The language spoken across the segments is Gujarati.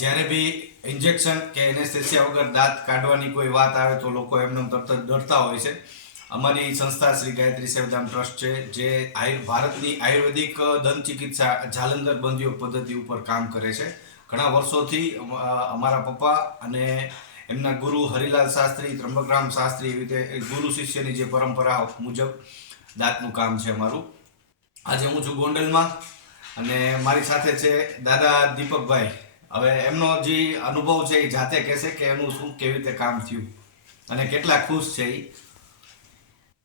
જ્યારે બી ઇન્જેક્શન કે એનેસ્થેસિયા વગર દાંત કાઢવાની કોઈ વાત આવે તો લોકો એમને તરત જ ડરતા હોય છે. અમારી સંસ્થા શ્રી ગાયત્રી સેવાધામ ટ્રસ્ટ છે, જે ભારતની આયુર્વેદિક દંત ચિકિત્સા જાલંધર બંધયોગ પદ્ધતિ ઉપર કામ કરે છે. ઘણા વર્ષોથી અમારા પપ્પા અને એમના ગુરુ હરિલાલ શાસ્ત્રી, ત્રંબકરામ શાસ્ત્રી, એવી રીતે ગુરુ શિષ્યની જે પરંપરા મુજબ દાંતનું કામ છે અમારું. આજે હું છું ગોંડલમાં અને મારી સાથે છે દાદા દીપકભાઈ. હવે એમનો જે અનુભવ છે એ જાતે કહેશે કે એનું શું કેવી રીતે કામ થયું અને કેટલા ખુશ છે એ.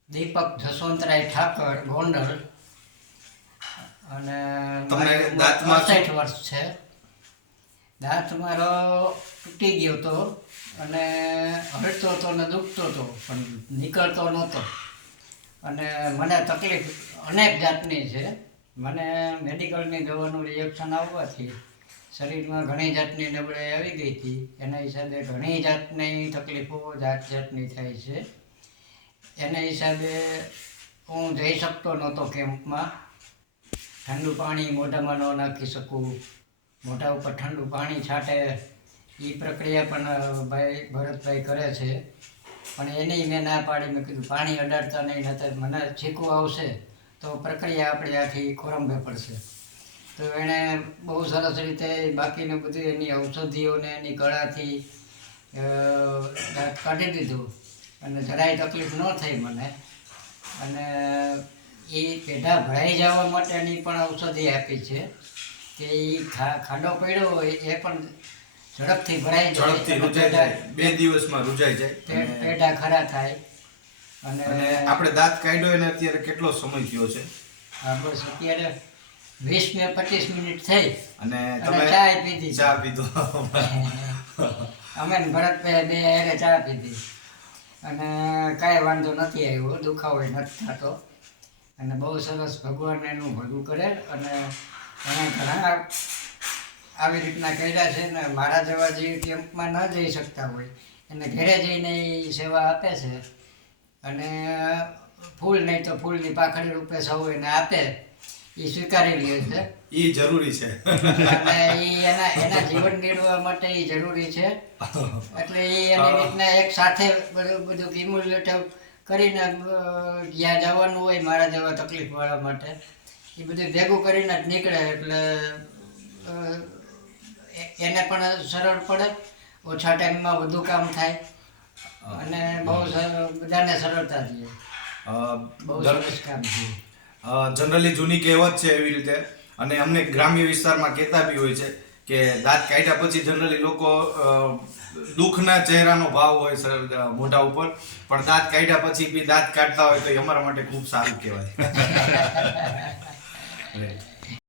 દીપક જસવંતરાય ઠાકર, ગોંડલ, અને તમને દાંતમાં 68 વર્ષ છે. દાંત મારો તૂટી ગયો હતો અને હળતો હતો ને દુખતો હતો, પણ નીકળતો નહોતો. અને મને તકલીફ અનેક જાતની છે. મને મેડિકલની દવાનું રિએક્શન આવવાથી શરીરમાં ઘણી જાતની નબળાઈ આવી ગઈ હતી. એના હિસાબે ઘણી જાતની તકલીફો જાતની થાય છે. એના હિસાબે હું જઈ શકતો નહોતો કેમ્પમાં. ઠંડુ પાણી મોઢામાં ન નાખી શકું, મોઢા ઉપર ઠંડુ પાણી છાંટે એ પ્રક્રિયા પણ ભરતભાઈ કરે છે. પણ એની મેં ના પાડી. મેં કીધું પાણી અડાડતા નહીં, નહીંતર મને છીકવું આવશે તો પ્રક્રિયા આપણી આખી ખોરંભે પડશે. તો એણે બહુ સરસ રીતે બાકીનું બધું એની ઔષધિઓને એની કળાથી દાંત કાઢી દીધું અને જરાય તકલીફ ન થઈ મને. અને એ પેઢા ભરાઈ જવા માટેની પણ ઔષધિ આપી છે કે એ ખાડો પડ્યો હોય એ પણ ઝડપથી ભરાઈ જાય, 2 દિવસમાં રૂજાઈ જાય, પેઢા ખરા થાય. અને આપણે દાંત કાઢ્યો એને અત્યારે કેટલો સમય થયો છે? બસ અત્યારે 20 ને 25 મિનિટ થઈ અને તમે ચા પીધી. ચા પીધો? અમે ભરતભાઈ બે હારે ચા પીધી અને કાંઈ વાંધો નથી આવ્યો, દુખાવો નથી થતો. અને બહુ સરસ ભગવાન એનું ભલું કરે. અને એને ઘણા આવી રીતના કર્યા છે ને મારા જેવા જે કેમ્પમાં ન જઈ શકતા હોય એને ઘરે જઈને એ સેવા આપે છે. અને ફૂલ નહીં તો ફૂલની પાખડી રૂપે સૌ એને આપે, એ સ્વીકારી લે છે. એ જરૂરી છે અને એ એના જીવન નિર્વાહ માટે એ જરૂરી છે. એટલે એ એની રીતના એક સાથે બધું ક્યુમ્યુલેટિવ કરીને જ્યાં જવાનું હોય મારા જેવા તકલીફવાળા માટે એ બધું ભેગું કરીને જ નીકળે. એટલે એને પણ સરળ પડે, ઓછા ટાઈમમાં વધુ કામ થાય અને બહુ બધાને સરળતા દે. બહુ સરસ કામ છે. જનરલી જૂની કહેવત છે એવી રીતે, અને અમને ગ્રામ્ય વિસ્તારમાં કહેતા બી હોય છે કે દાંત કાઢ્યા પછી જનરલી લોકો દુઃખના ચહેરાનો ભાવ હોય મોઢા ઉપર, પણ દાંત કાઢ્યા પછી બી દાંત કાઢતા હોય તો એ અમારા માટે ખૂબ સારું કહેવાય.